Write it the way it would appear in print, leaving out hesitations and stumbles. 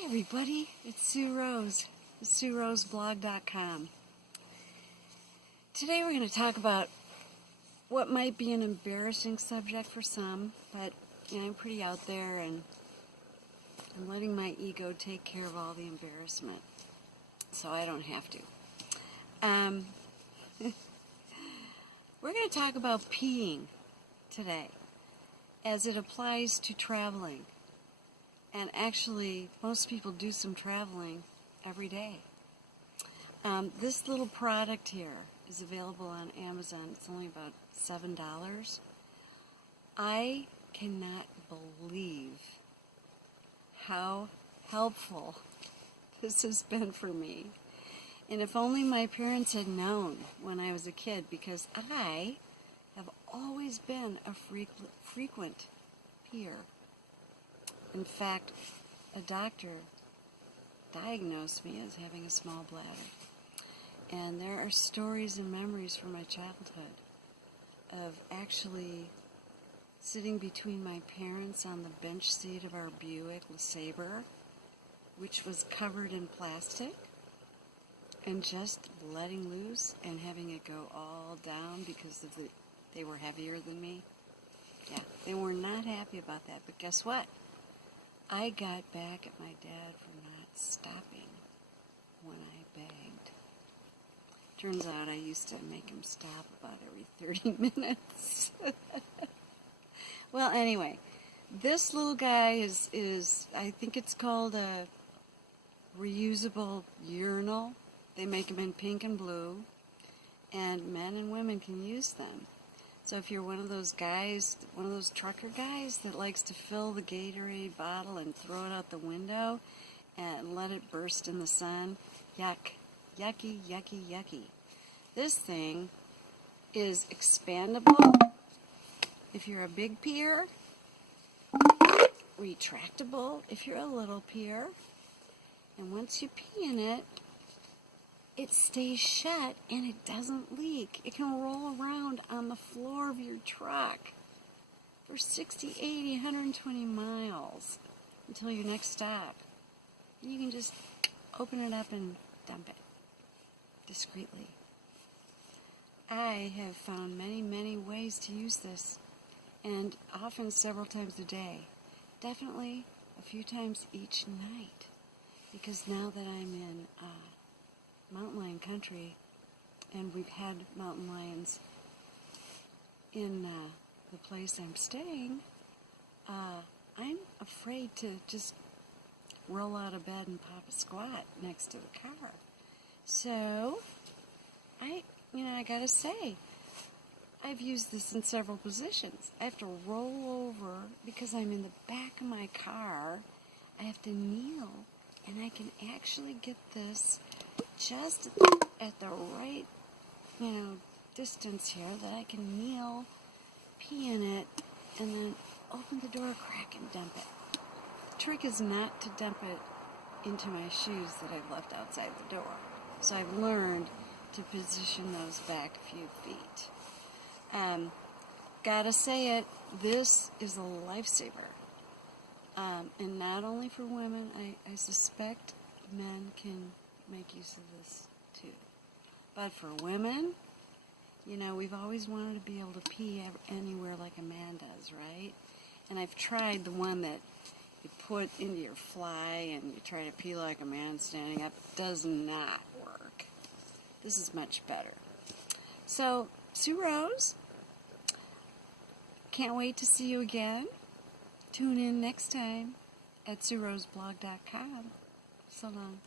Hi everybody, it's Sue Rose, SueRoseBlog.com. Today we're going to talk about what might be an embarrassing subject for some, but I'm pretty out there and I'm letting my ego take care of all the embarrassment, so I don't have to. We're going to talk about peeing today as it applies to traveling. And actually, most people do some traveling every day. This little product here is available on Amazon. It's only about $7. I cannot believe how helpful this has been for me. And if only my parents had known when I was a kid, because I have always been a frequent peer. In fact, a doctor diagnosed me as having a small bladder. And there are stories and memories from my childhood of actually sitting between my parents on the bench seat of our Buick LeSabre, which was covered in plastic, and just letting loose and having it go all down because of they were heavier than me. Yeah, they were not happy about that, but guess what? I got back at my dad for not stopping when I begged. Turns out I used to make him stop about every 30 minutes. Well, anyway, this little guy is I think it's called a reusable urinal. They make them in pink and blue, and men and women can use them. So if you're one of those guys, one of those trucker guys that likes to fill the Gatorade bottle and throw it out the window and let it burst in the sun, yuck, yucky, yucky, yucky. This thing is expandable if you're a big peer, retractable if you're a little peer, and once you pee in it, it stays shut and it doesn't leak. It can roll around on the floor of your truck for 60, 80, 120 miles until your next stop. You can just open it up and dump it discreetly. I have found many, many ways to use this, and often several times a day. Definitely a few times each night, because now that I'm in mountain lion country, and we've had mountain lions in the place I'm staying, I'm afraid to just roll out of bed and pop a squat next to the car. So, I gotta say, I've used this in several positions. I have to roll over because I'm in the back of my car. I have to kneel, and I can actually get this just at the right, distance here that I can kneel, pee in it, and then open the door crack and dump it. The trick is not to dump it into my shoes that I've left outside the door. So I've learned to position those back a few feet. Gotta say it, this is a lifesaver. And not only for women, I suspect men can make use of this too. But for women, we've always wanted to be able to pee anywhere like a man does, right? And I've tried the one that you put into your fly and you try to pee like a man standing up. It does not work. This is much better. So, Sue Rose, can't wait to see you again. Tune in next time at SueRoseBlog.com. So long.